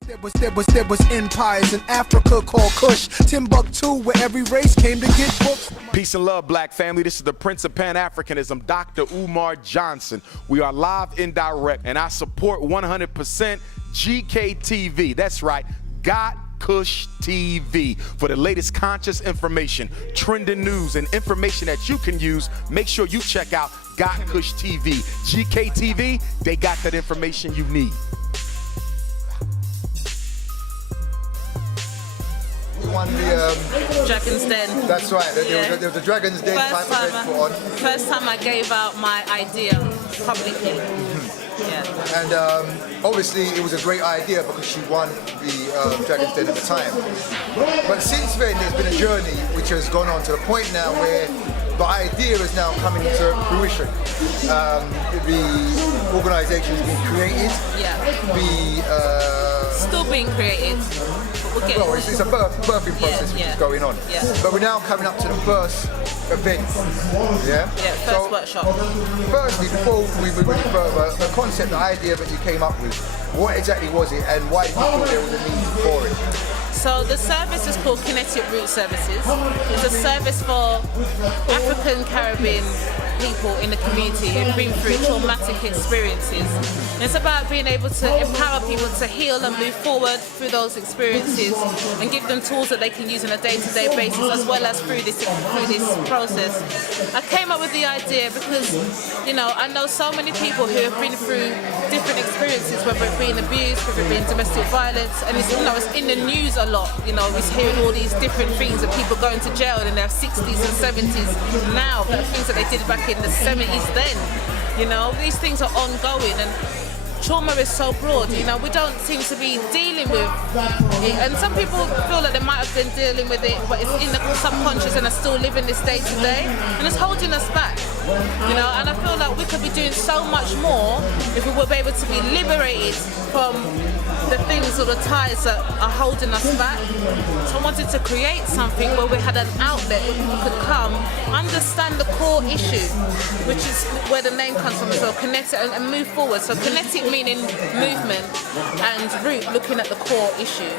There was empires in Africa called Kush, Timbuktu, where every race came to get books. Peace and love, black family. This is the Prince of Pan-Africanism, Dr. Umar Johnson. We are live and direct, and I support 100% GKTV. That's right, Got Kush TV. For the latest conscious information, trending news, and information that you can use, make sure you check out Got Kush TV. GKTV, they got that information you need. Won the Dragon's Den. That's right. There was a Dragon's Den type event put on. First time I gave out my idea publicly. Yeah. And obviously it was a great idea because she won the Dragon's Den at the time. But since then there's been a journey which has gone on to the point now where the idea is now coming to fruition. The organisation has been created. Yeah. Still being created. Well, it's a birthing process which is going on. Yeah. But we're now coming up to the first event. Yeah? Yeah, first workshop. Firstly, before we move any further, the concept, the idea that you came up with, what exactly was it and why did you feel there was a need for it? So the service is called Kinetic Root Services. It's a service for African Caribbean people in the community who've been through traumatic experiences. And it's about being able to empower people to heal and move forward through those experiences and give them tools that they can use on a day-to-day basis as well as through this process. I came up with the idea because, you know, I know so many people who have been through different experiences, whether it being abuse, whether it being domestic violence, and it's, you know, it's in the news a lot. You know, we're hearing all these different things of people going to jail in their 60s and 70s now, that things that they did back in the 70s then. You know, these things are ongoing and trauma is so broad, you know, we don't seem to be dealing with it. And some people feel that they might have been dealing with it, but it's in the subconscious and are still living this day to day, and it's holding us back, you know. And I feel like we could be doing so much more if we were able to be liberated from the things or the ties that are holding us back. So I wanted to create something where we had an outlet where people could come, understand the core issue, which is where the name comes from as well, Kinetic, and move forward. So Kinetic meaning movement, and root looking at the core issue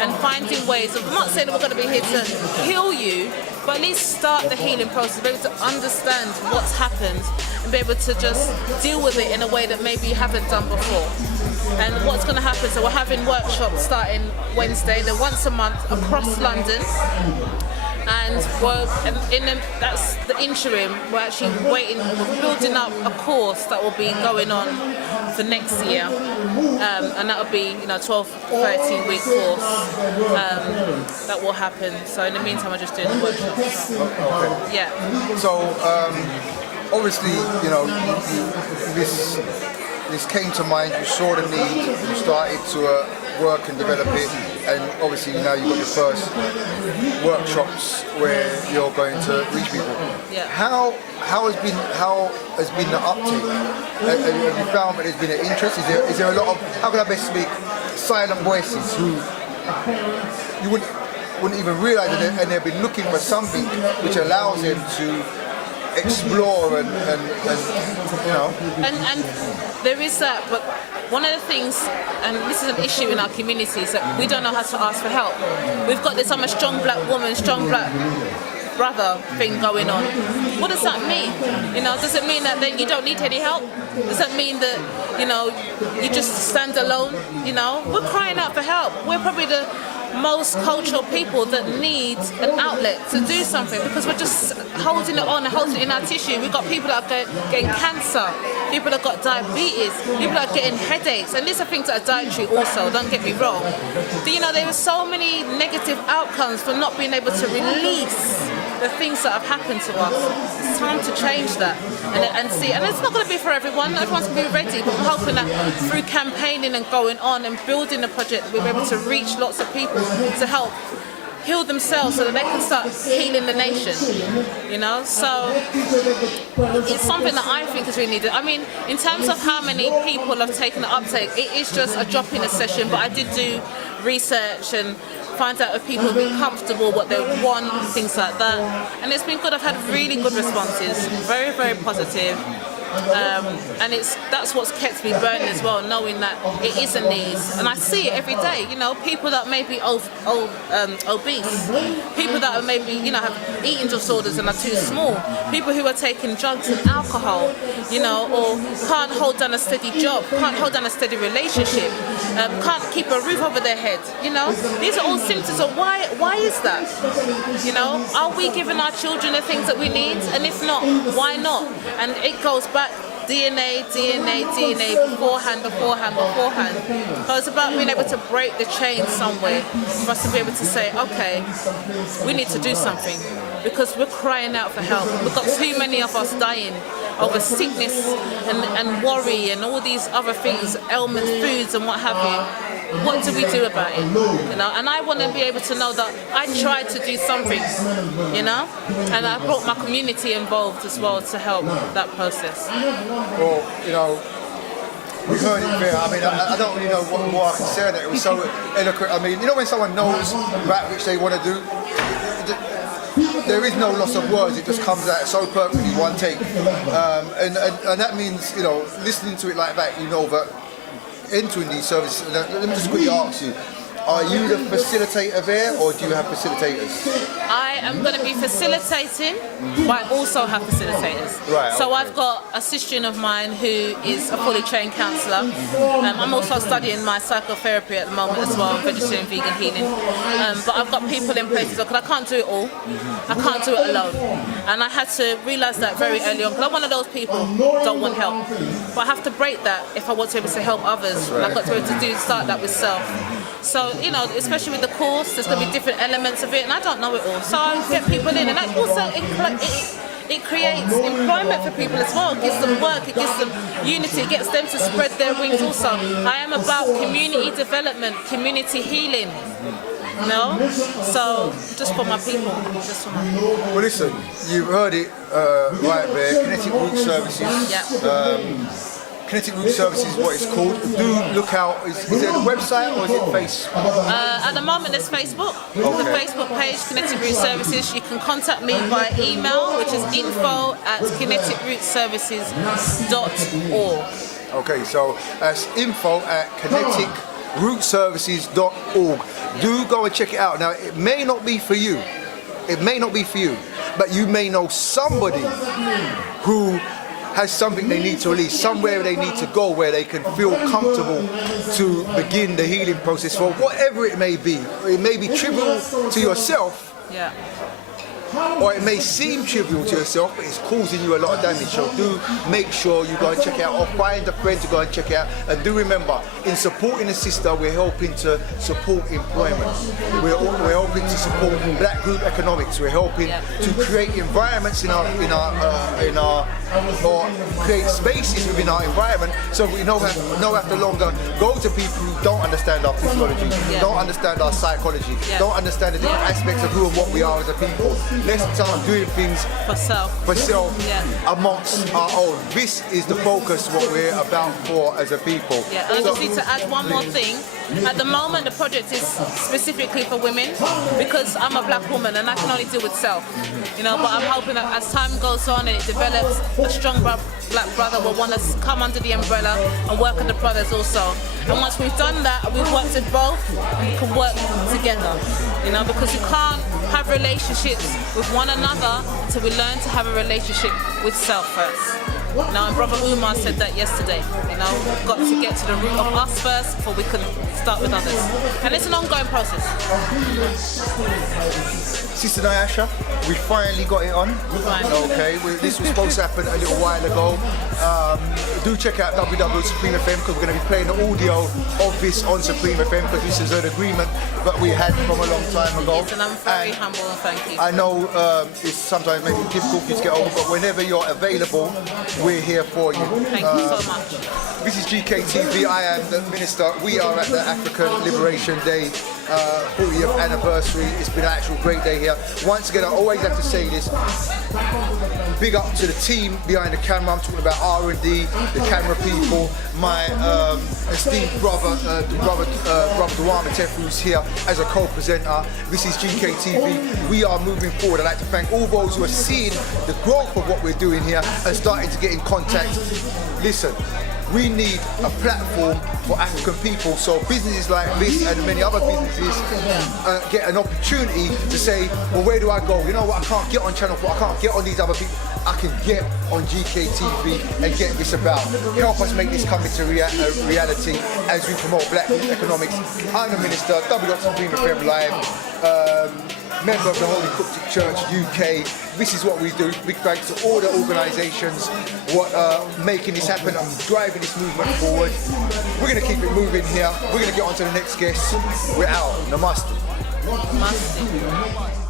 and finding ways of, I'm not saying that we're going to be here to heal you, but at least start the healing process, be able to understand what's happened and be able to just deal with it in a way that maybe you haven't done before. And what's going to happen, so we're having workshops starting Wednesday, they're once a month across London. And that's the interim. We're actually we're building up a course that will be going on for next year, and that will be, you know, 12-13 week course that will happen. So in the meantime, we're just doing the workshops. Okay. Yeah. So obviously, you know, this came to mind. You saw the need. You started to work and develop it, and obviously now you've got your first workshops where you're going to reach people. Yeah. How has been the uptake? Have you found that there's been an interest? Is there a lot of, how can I best speak, silent voices who you wouldn't even realise that and they've been looking for something which allows them to explore and you know. And there is that, but one of the things, and this is an issue in our community, is that we don't know how to ask for help. We've got this, I'm a strong black woman, strong black brother thing going on. What does that mean? You know, does it mean that then you don't need any help? Does that mean that, you know, you just stand alone? You know, we're crying out for help. We're probably the most cultural people that need an outlet to do something, because we're just holding it on and holding it in our tissue. We've got people that are getting cancer, people that got diabetes, people that are getting headaches, and these are things that are dietary also, don't get me wrong. You know, there are so many negative outcomes for not being able to release the things that have happened to us. It's time to change that and see, and it's not going to be for everyone. Everyone's going to be ready, but I'm hoping that through campaigning and going on and building a project, we'll be able to reach lots of people to help heal themselves so that they can start healing the nation, you know. So it's something that I think is really needed. I mean, in terms of how many people have taken the uptake, it is just a drop in a session, but I did do research and find out if people have been comfortable, what they want, things like that. And it's been good. I've had really good responses, very, very positive. And that's what's kept me burning as well, knowing that it is a need. And I see it every day, you know, people that may be obese, people that are maybe, you know, have eating disorders and are too small, people who are taking drugs and alcohol, you know, or can't hold down a steady job, can't hold down a steady relationship, can't keep a roof over their head, you know. These are all symptoms of why is that? You know, are we giving our children the things that we need? And if not, why not? And it goes back DNA, beforehand. So it's about being able to break the chain somewhere for us to be able to say, okay, we need to do something because we're crying out for help. We've got too many of us dying over sickness and worry and all these other things, ailments, foods and what have you. What do we do about it? You know, and I want to be able to know that I tried to do something, you know, and I brought my community involved as well to help that process. Well, you know, we heard it there. I mean, I don't really know what more I can say on it. It was so eloquent. I mean, you know when someone knows that which they want to do, there is no loss of words. It just comes out so perfectly one take. And that means, you know, listening to it like that, you know that entering these services, let me just quickly ask you, are you the facilitator there or do you have facilitators? I am going to be facilitating, but I also have facilitators. Right, so okay. I've got a sister of mine who is a fully trained counsellor. I'm also studying my psychotherapy at the moment as well, vegetarian vegan healing. But I've got people in place because I can't do it all. I can't do it alone. And I had to realise that very early on because I'm one of those people who don't want help. But I have to break that if I want to be able to help others. And I've got to be able to start that with self. So, you know, especially with the course, there's going to be different elements of it, and I don't know it all. So I get people in, and that also it creates employment for people as well. It gives them work, it gives them unity, it gets them to spread their wings also. I am about community development, community healing. No? So, just for my people. Just for my people. Well, listen, you heard it right there. Kinetic Root Services. Yeah. Kinetic Root Services is what it's called. Do look out. Is it a website or is it Facebook? At the moment, there's Facebook. The Facebook page, Kinetic Root Services. You can contact me by email, which is info@kineticrootservices.org. Okay, so that's info@kineticrootservices.org. Do go and check it out. Now, it may not be for you. It may not be for you, but you may know somebody who has something they need to release, somewhere they need to go where they can feel comfortable to begin the healing process for whatever it may be. It may be trivial to yourself, Yeah. or it may seem trivial to yourself, but it's causing you a lot of damage. So do make sure you go and check it out, or find a friend to go and check it out. And do remember, in supporting a sister, we're helping to support employment. We're helping to support black group economics. We're helping to create environments or create spaces within our environment, so we don't have to longer go to people who don't understand our physiology, don't understand our psychology, don't understand the different aspects of who and what we are as a people. Let's start doing things For self. Amongst our own. This is the focus, what we're about for as a people. Yeah, and I just need to add one more thing. At the moment, the project is specifically for women because I'm a black woman and I can only deal with self. You know, but I'm hoping that as time goes on and it develops, a strong black brother will want to come under the umbrella and work with the brothers also. And once we've done that, we've worked with both, we can work together. You know, because you can't have relationships with one another until we learn to have a relationship with self first. You know, and Brother Umar said that yesterday. You know, we've got to get to the root of us first before we can start with others. And it's an ongoing process. Sister Nyasha, we finally got it on. Okay, this was supposed to happen a little while ago. Do check out www.Supreme FM because we're going to be playing the audio of this on Supreme FM because this is an agreement that we had from a long time ago. Yes, and I'm very humble and thank you. I know it's sometimes maybe difficult to get over, but whenever you're available, we're here for you. Thank you so much. This is GKTV. I am the minister. We are at the African Liberation Day 40th anniversary. It's been an actual great day here. Once again, I always have to say this. Big up to the team behind the camera. I'm talking about R&D, the camera people, my esteemed brother Duama Tef, who's here as a co-presenter. This is GKTV. We are moving forward. I'd like to thank all those who are seeing the growth of what we're doing here and starting to get in contact. Listen, we need a platform for African people, so businesses like this and many other businesses get an opportunity to say, well, where do I go? You know what, I can't get on Channel 4, I can't get on these other people. I can get on GKTV and get this about. Help us make this come into reality as we promote black economics. I'm the Minister, W.FM Live. Member of the Holy Coptic Church UK. This is what we do. Big thanks to all the organisations what making this happen and driving this movement forward. We're going to keep it moving here. We're going to get on to the next guest. We're out. Namaste. Namaste.